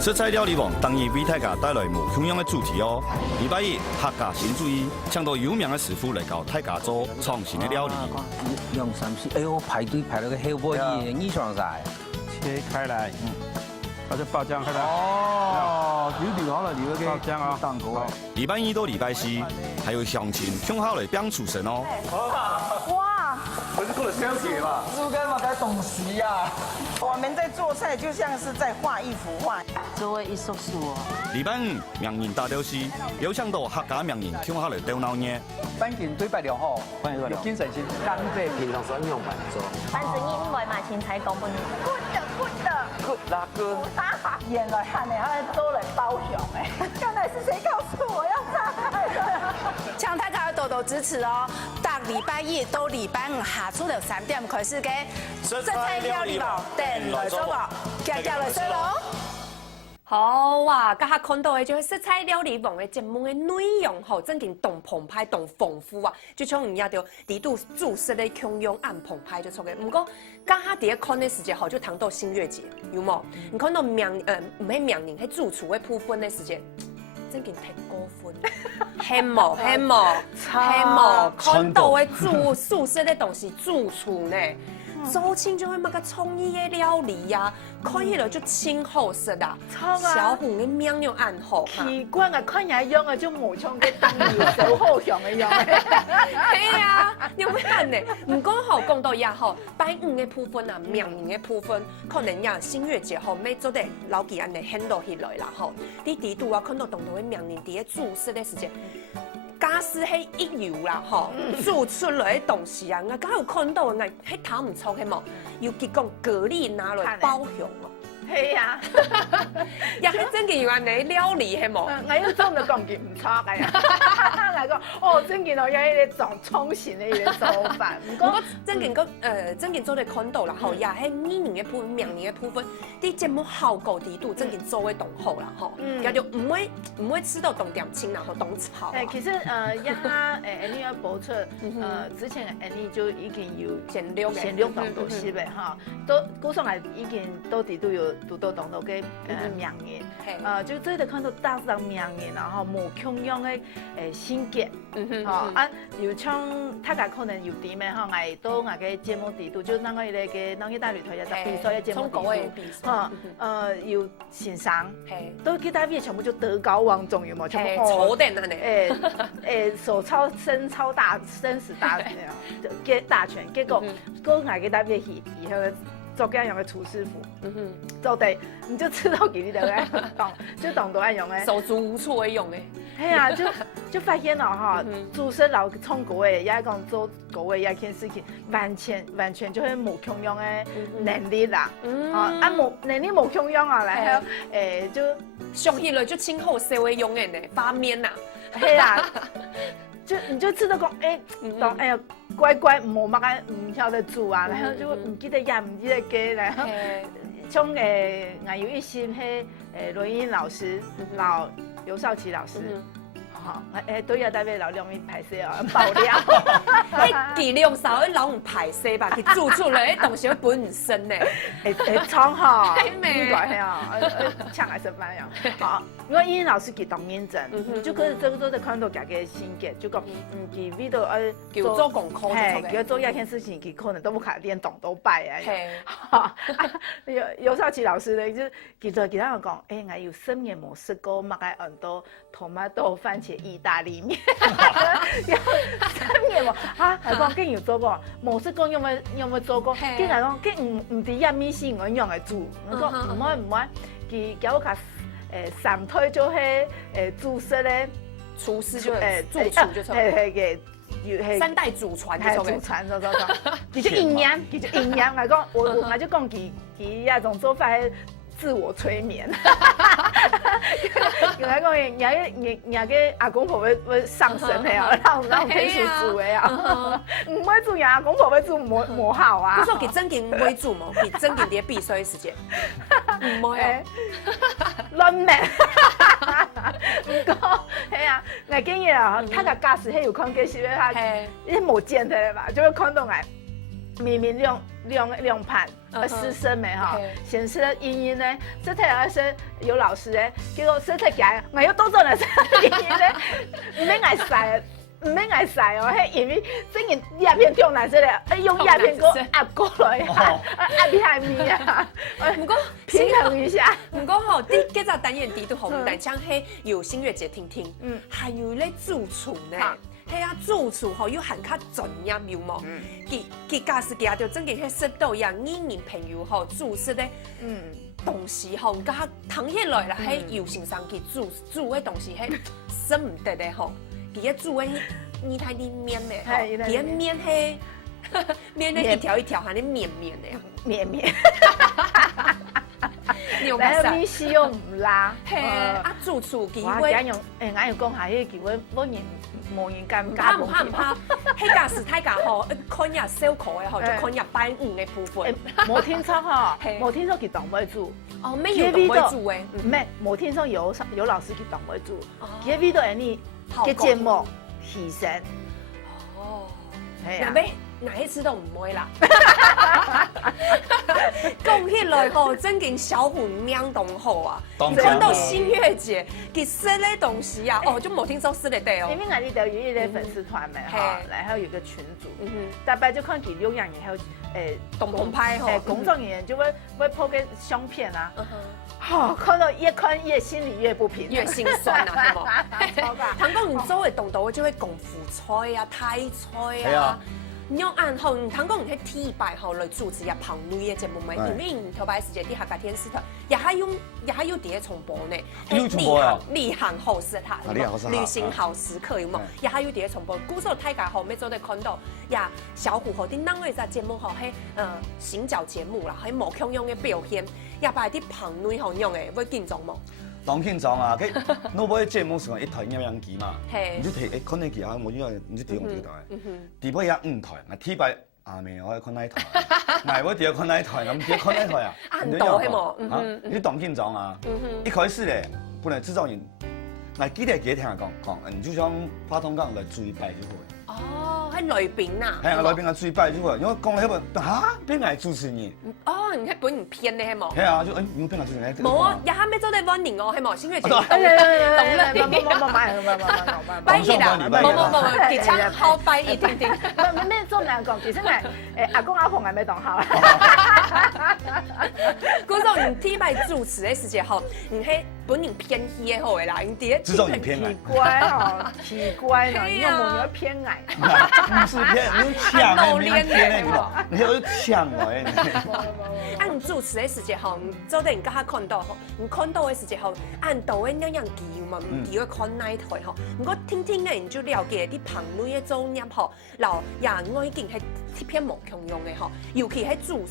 食材料理网当然为大家带来无同样的主题哦。礼拜一客家新主意，请到有名的师傅来教大家做创新的料理。用三四，哎呦，排队排到个后背去，你上晒。切开来，把这爆浆开来。哦，调好了，调个爆浆啊，蛋糕。礼拜一到礼拜四还有详情听好来变出神哦。哇！我是做了香姐嘛，猪肝嘛该懂事呀。我们在做菜就像是在画一幅画，做一束束哦。礼拜五名人大雕师，有请到客家名人听好来钓闹呢。板件对白良好，有精神心，干贝平常是用板做。反正你唔会买青菜讲本。good 啦哥，演了看呢，他都来包雄哎。刚才是谁告诉我要炸开的？请大家多多支持哦！到礼拜一到礼拜五下晝就3點開始嘅食材料理網訂來做喎，日日來做咯。好哇，家下看到的就是食材料理网的节目的内容吼，真正动澎湃、动丰富啊！就像人家就地度注释的腔用按澎湃就出嘅。不过家下第一看的时间吼，就谈到新月节，有冇？你看到唔系名人，系主厨的部分的时间，真正太高分。系冇，看到的主宿舍的东西，主厨呢？周青就会那个创意的料理呀，看起来就清好食啦，小红的面又暗好。奇怪啊，看起来样啊，就冇像个当牛手好像的样。系啊，你有看呢？唔过吼，讲到也好，拜五的部分啊，名人的部分，可能也新月节后要做得老几安尼 handle 起来啦吼。你地度啊，看到当头的名人伫咧注释的时间。假使迄一油啦，吼，做出来的东西啊，我刚有看到，我迄头唔错，系冇，尤其讲蛤蜊拿来包香哦。系啊，也係真嘅有安尼料理係冇。我要做就講件唔錯嘅呀。我講哦，真件我有一種創新嘅一個做法。不過真件做嚟看到啦，吼，也係藝人嘅部分、名人嘅部分，啲節目效果地度真件做嘅動好啦，吼，咁就唔會吃到凍點青然後凍炒。其實Annie 嘅播出，之前Annie就已經有前六檔到是咪嚇？都估上嚟已經都地都有。讀到當到嘅名人，就做得看到大上名人，然後無腔樣嘅性格，又像大家可能有啲咩嚇，我都我嘅節目地度，就那個那個農業大擂台有比賽嘅節目地度，有欣賞，都其他邊全部就德高望重，有冇？全部坐定啊你，手操身操大生死大嘅大權，結果嗰我嘅大邊以後。做這樣嘅廚師傅，做地你就知道佢哋就懂得用嘅，手足無措嘅用嘅。係啊，就發現了哈，做食老創國嘅，也講做國嘅一件事情，完全就係冇強用嘅能力啦。冇能力冇強用啊，然後就上起來就清好社會用嘅呢，發面啊。係啊。你就知道講當呀乖冇乜嘅唔曉得做啊，然後就唔記得飲唔記得嘅，然後像我有一些係錄音老師老劉少奇老師，都要代表老兩面排泄啊爆料，啲兩手啲老唔排泄吧，佢做出嚟啲東西本唔身呢，創嚇，應該係啊，搶嚟食飯樣，好。我英語老師佢當認真，就可是這個都在看到家嘅性格，就講佢為到叫做功課，叫做一件事情，佢可能都冇卡連懂都擺啊。有少奇老師咧，就其他人講，我有10年冇食過乜嘅很多tomato番茄意大利麵，有10年冇係講竟然做過，冇食過有冇做過？竟然講竟唔知一米線我用嚟做，我講唔可，佢叫我卡。三推就係注釋咧，廚師就主廚就係三代祖傳就祖傳就佢就營養嚟講，我就講佢一種做法係自我催眠。原來講人嘅阿公婆會上身嘅啊，讓天使煮嘅啊，唔會煮阿公婆會煮冇好啊。佢說佢真嘅唔會煮冇，佢真嘅啲必須時間，唔會啊，亂咩？唔過係啊，我經驗啊，他個駕駛係有看嘅時候，他一冇見的吧，就會看到我。明明两盘师生们哈，显示了英英呢，这台儿生有老师呢，结果这台假，我又多做了这英英呢，唔免爱晒。唔免爱晒哦，迄因为整个鸦片中来这个，用鸦片给我压过来啊，压下面啊，不过平衡一下。不过吼，第几只单元地都好，唔但将迄有新月姐听听，还有咧主厨呢。迄啊，主厨吼又含较专业有冇？佢假使佢就真嘅迄食到呀，艺人朋友吼煮食咧，东西吼，甲躺起来啦，迄油先生去煮嘅东西，迄食唔得咧吼。佢嘅煮嘅你睇啲面咧，佢嘅面係面咧一條一條，係啲綿綿嘅呀，綿。然後米絲又唔辣，係啊，主廚佢會。我講用，我要講下迄個佢冇人冇人敢加唔怕，迄架是太架吼，看日燒烤嘅吼，就看日拜五嘅部分。冇聽說吼，冇聽說佢當會煮。哦，沒有當會煮誒。唔係，冇聽說有老師佢當會煮。佢邊度係你嘅節目犧牲。哦，係啊。哪一次都唔會啦。講起來吼，真嘅小虎命當好啊！看到新月姐佢食咧東西啊，哦，就冇聽說食得對哦。因為我哋都有一個粉絲團嘛，哈，然後有個群組，大概就看佢兩樣嘢，還有動拍吼，工作人員就會拍個相片啊。好，看到越看越心裡越不平，越心酸啊，係冇？唐公，你做嘅動作就會功夫菜啊、泰菜啊。你按吼，唐公你喺 T 擺吼來主持一棚女嘅節目咪？因為頭擺時節啲客家電視台，也還有啲重播呢。例行好時塔，旅行好時刻有冇？也還有啲重播。古時候大家吼咩做得看到，呀小虎吼啲啷個一隻節目吼係行腳節目啦，係無強樣嘅表現，也擺啲棚女吼樣嘅會緊張冇？當緊張啊！佢我買節目時候一台音樣機嘛，唔知睇可能其他冇因為唔知點用幾台，第尾有5台，我 T 擺阿妹我看哪一台，我我第二看哪一台，咁第二看哪一台啊？按到係冇？啊，你當緊張啊！一開始咧，本來製作人，我記得幾聽人講，你就像拍通告來注意擺就好。哦，喺內邊啊！係啊，內邊啊注意擺就好，因為講起個嚇邊個係主持人？哦，你喺本唔偏咧係冇？係啊，就你邊個主持人？冇啊，日下咩做得穩定哦，係冇？新月姐懂啦，拜一啦，冇，其他好拜一聽聽。咩做難講？其實係阿公阿婆係咪當好？嗰種你替擺主持嘅時節吼，你喺本人偏稀嘅好嘅啦，你第一製作人偏矮。奇怪哦，奇怪呢，你有冇你會偏矮？唔是偏，你搶嘅，你偏嘅，你喺度搶我。按主持嘅時節吼，做得人家看到吼，你看到嘅時節吼，按到嘅樣樣機嘛，唔記得看哪一台吼。唔過聽聽嘅人就了解啲棚內嘅作業吼，然後也愛見係貼片無強用嘅吼，尤其係主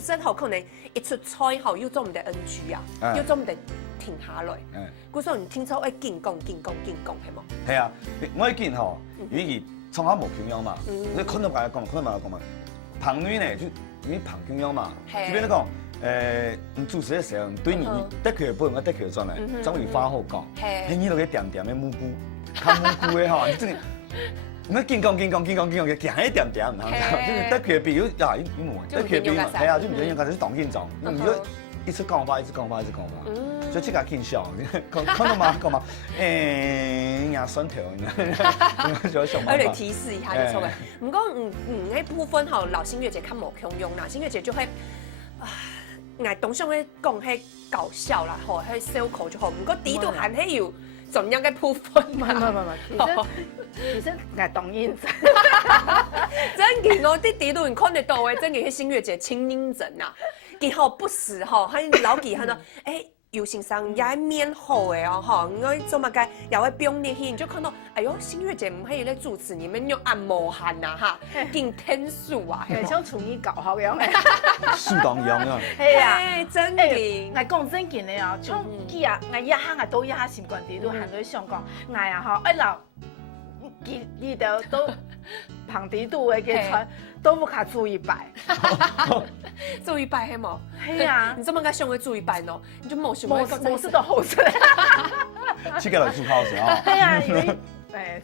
食吼可能一出菜吼又做唔得 NG 啊，又做唔得停下來。嗰時候你聽錯誒緊講係冇？係啊，我見吼，因為從下無強用嘛，你看到埋講嘛，棚內呢就因為棚強用嘛，這邊你講你主持嘅時候對你的確不用得確轉嚟，將你發好講，係你嗰個點點嘅蘑菇，看蘑菇嘅吼，你真係。我見講嘅，行一點點唔通，就是得佢比如啊，因為得佢比係啊，就唔一樣，但係當緊張，你就一直講法，所以即個見笑，看到嘛講嘛，牙酸條，就想辦法。我嚟提示一下就錯嘅，唔過喺部分後，劉新月姐較無強用啦，新月姐就係嗌當上咧講係搞笑啦，吼係燒烤就好，唔過底度還係要。怎樣嘅部分？唔，其實係當認真。真嘅，我啲底度人看得到嘅，真嘅係新月姐清認真啊！佢好不時吼，喺老記喺度，尤先生也面好嘅哦，吼，我做乜嘅又喺表列去，你就看到，哎呦，新月姐唔係咧主持，你們用按摩hand啊哈，見天數啊，係像廚藝搞好樣嘅，樹當樣啊，係啊，真嘅，我講真嘅咧啊，從記啊，我一下我都一下習慣啲都行到香港，我啊嗬，老記得都旁地度嘅嘅菜都不卡注意擺。注意擺係冇？係啊，你做乜嘅上去注意擺喏？你就冇事都好事。即個嚟做好事啊！係啊，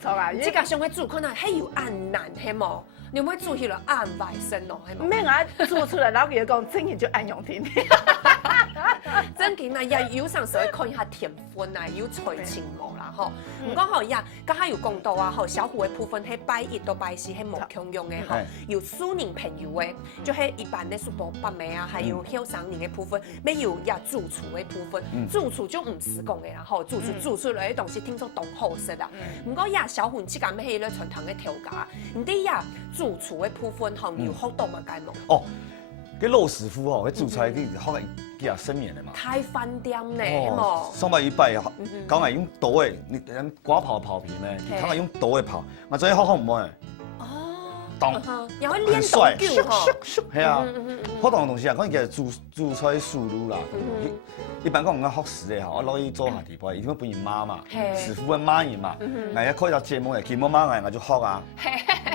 錯啦，即個上去做可能係要按難係冇？你有没有注意了按外身哦？没啊，做出来，然后佢讲真嘅就按用听。真嘅啊，也有上时候看一下甜分啊，有才情无啦吼。唔讲吼呀，刚才有讲到啊吼，小虎的部分喺拜一到拜四係無共用嘅吼，有素人朋友嘅，就係一般的super 伯妹啊，還有後生人嘅部分，沒有呀主廚嘅部分，主廚就唔是講嘅啦吼，主廚做出來嘅東西聽說當好食啦。唔過呀小虎即間咩咧傳統嘅調價，唔啲呀主廚嘅部分吼有好多嘛解冇。哦，cái肉師傅吼，佢做出來佢好個幾啊生面的嘛。太飯店咧，哦，上百一百，講係用刀嘅，你刮刨皮咩？佢係用刀嘅刨，我真係好唔會。哦，又可以練刀具吼。係啊，好多東西啊，可能其實做出來速度啦。一般講我學時嘅吼，我攞去做下地步，因為本人媽嘛，師傅會罵人嘛，我一開就節目嚟，節目罵我就學啊。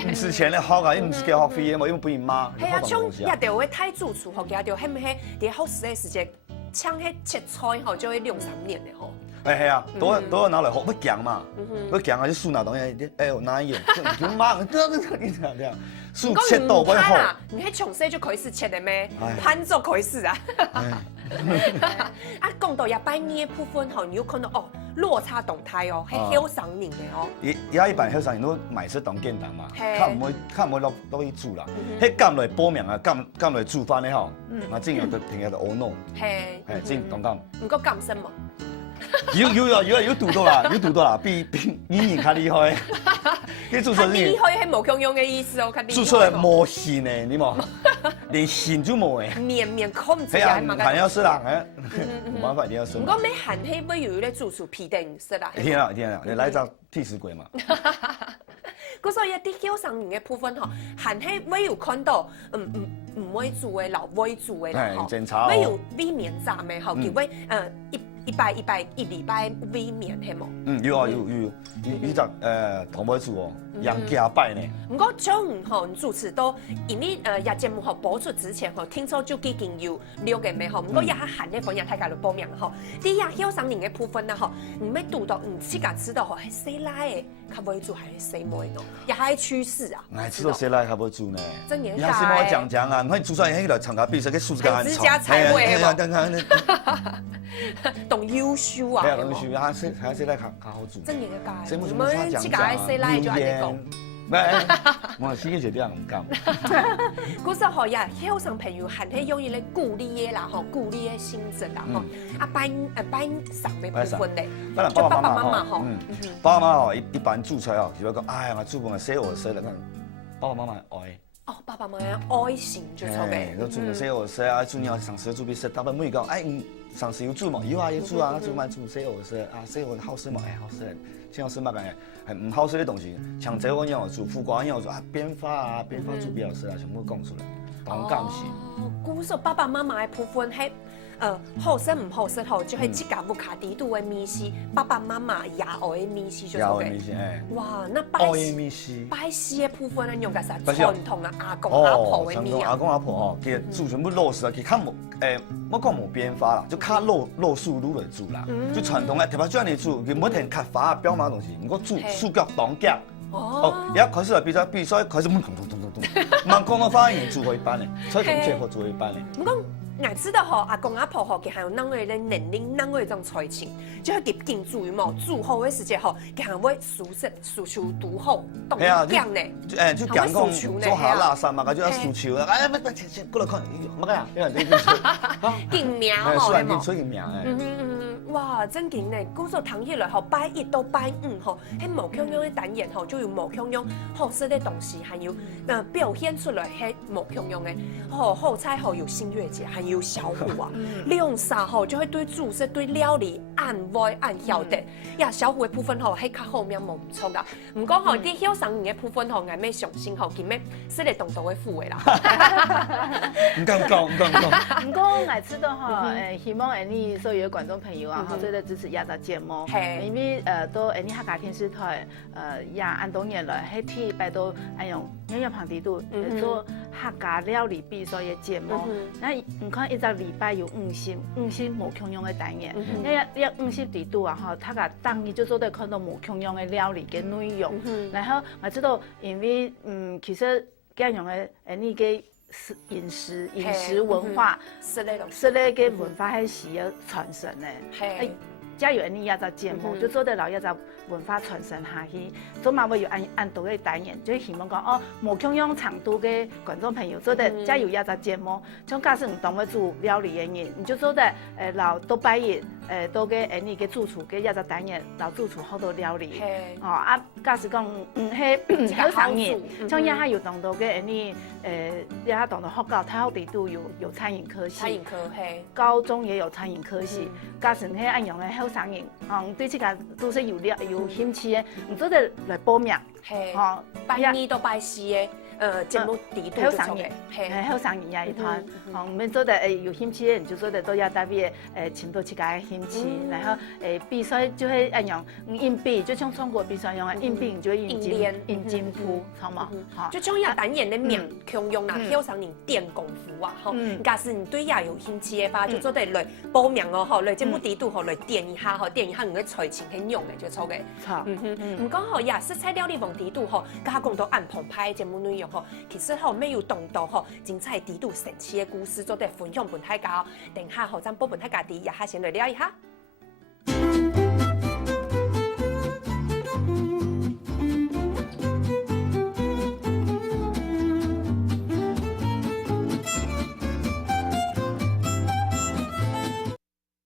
唔是錢嚟學啊，因唔是叫學費嘅嘛，因為本人罵。係啊，像也就會太主廚學嘅，就係咪喺啲學時嘅時節，搶喺切菜後就會2-3年嘅吼。係啊，都要拿來學，要講嘛，要講啊，就數那東西，哎呦哪有，就罵，這樣，數切到不好。你喺從細就開始切的咩？攀就開始啊。啊，講到一擺呢部分後，你有看到哦落差動態哦，係好生人嘅哦。一般好生人都買出當簡單嘛，較唔會落去煮啦。迄撳落煲麵啊，撳落煮飯咧吼，啊正有就平日就熬弄，係正當講。唔過咁深嘛？有讀到啦，比語言較厲害。佢做出嚟，厲害係無共用嘅意思哦，做出嚟冇線呢，你冇，連線都冇誒。面控制係啊，還要識啦，冇辦法一定要識。唔過咩韓氣不如咧做出皮定識啦。一定啦，你來張替死鬼嘛。嗰所以一啲後生人嘅部分嗬，韓氣沒有看到，唔會做嘅老會做嘅啦嗬，沒有微面站嘅嗬，叫為一禮拜微面係冇。有同尾做哦，楊家拜呢。唔過將韓主持都，因為日節目嗬播出之前嗬，聽說就已經有了解咩嗬，唔過也韓嘅方面大家都報名嗬，啲也後生人嘅部分啊嗬，唔係讀到唔自家知道嗬係誰來嘅，佢會做係誰冇咯，也係趨勢啊。我知道誰來佢會做呢？真嘅。你係什麼講啊？你做出來喺度參加比賽，佢素質咁自家才會係嘛？懂優秀啊！係啊，懂優秀，係誰來較好做？真嘅㗎，我們自家誰來就係講。我自己就啲人唔敢。嗰時候呀，後生朋友係喺用嚟鼓勵嘅啦，嗬，鼓勵嘅性質啦，嗬。啊，班上嘅部分咧，就爸爸媽媽嗬，爸爸媽媽一般煮出來哦，就講，哎呀，我煮飯係寫我寫啦，爸爸媽媽愛。哦，爸爸媽媽愛心就錯嘅。都煮飯寫我寫啊，煮你上次煮俾食，他們每講，哎，上次有煮嘛？有啊，有煮啊，煮飯煮寫我寫啊，寫我好食嘛，哎，好食。像是乜嘅係唔好食嘅東西，像這個樣做苦瓜樣做啊，變化啊，變化做比較食啊，全部講出來，當監視。哦，故說爸爸媽媽嘅部分係好食唔好食吼，就係自家屋卡地度嘅米絲，爸爸媽媽也愛嘅米絲就做嘅。哇，那拜師嘅部分咧用嘅係傳統啊，阿公阿婆嘅米啊。阿公阿婆哦，其實煮全部肉食啊，其實較冇我講冇變化啦，就較肉素滷嚟煮啦，就傳統嘅特別將你煮，佢冇停較花標碼東西，唔過煮素腳當腳。哦，而家開始嚟比賽開始咚，唔係講到花園做過一班咧，所以同最後做一班咧。我知道吼，阿公阿婆吼，佢係有啷個嘅能力，啷個一種才情，就係佢經煮嘛，煮好嘅時節吼，佢係會輸出獨好，當講咧，就講講做下垃圾嘛，佢就要輸出啦，哎，過來看，乜嘢啊？因為你見名吼，係冇？出見名誒。哇，真勁咧！嗰時談起來吼，拜一到拜五吼，喺無共樣嘅單元吼，就有無共樣好食嘅東西，還有表現出來係無共樣嘅。吼後菜吼有新月節，還有小虎啊，兩啥吼就會對主食對料理按會按曉得。呀，小虎嘅部分吼喺較後面冇唔錯噶。唔過吼啲後生人嘅部分吼，我咩上心吼，見咩識嚟動到嘅富嘅啦。唔敢講。唔過我知道吼，希望你所有嘅觀眾朋友啊，最嚟支持亞雜節目，因為都你客家電視台也按多年來喺第拜都按用音樂旁地度做客家料理比賽嘅節目。那唔看一個禮拜有5星無共樣嘅單元，一5星地度啊，吼，大家當日就做得看到無共樣嘅料理嘅內容。然後我知道，因為其實咁样嘅你嘅饮食文化，是那种是那个文化係需要傳承嘅。嘿，假如你一隻節目，就做得到一隻文化傳承下去，做嘛會有按到嘅單元，就希望講哦，無同樣程度嘅觀眾朋友做得，假如一隻節目，像假使唔懂得做料理嘅人，你就做得留到拜日，到嘅你嘅主廚嘅一隻單元，留主廚好多料理。哦啊，假使講係好生意，像一下有當到嘅你一下當到學校太好地都有餐飲科系，餐飲科嘿，高中也有餐飲科系，假使係按樣嘅好生意，對這個都是有興趣嘅，唔做得來報名，哦，拜二到拜四嘅。節目地度好生意，係好生意一團，我們做得有興趣嘅，你就做得都要特別尋到自己嘅興趣，然後比賽就係一樣硬幣，就像中國比賽一樣，硬幣你就硬金鋪，好嘛？就像呀單元的名強用啦，好生人練功夫啊，吼，假使你對呀有興趣嘅話，就做得來報名哦，吼，來節目地度吼來點一下，吼點一下你嘅才情很用嘅就錯嘅。唔講吼呀，食材料理網地度吼，加講到按澎湃節目內容。其實吼，沒有動到吼，精彩地度神奇嘅故事，做得分享俾大家。等下吼，咱報俾大家啲，也下先來聊一下。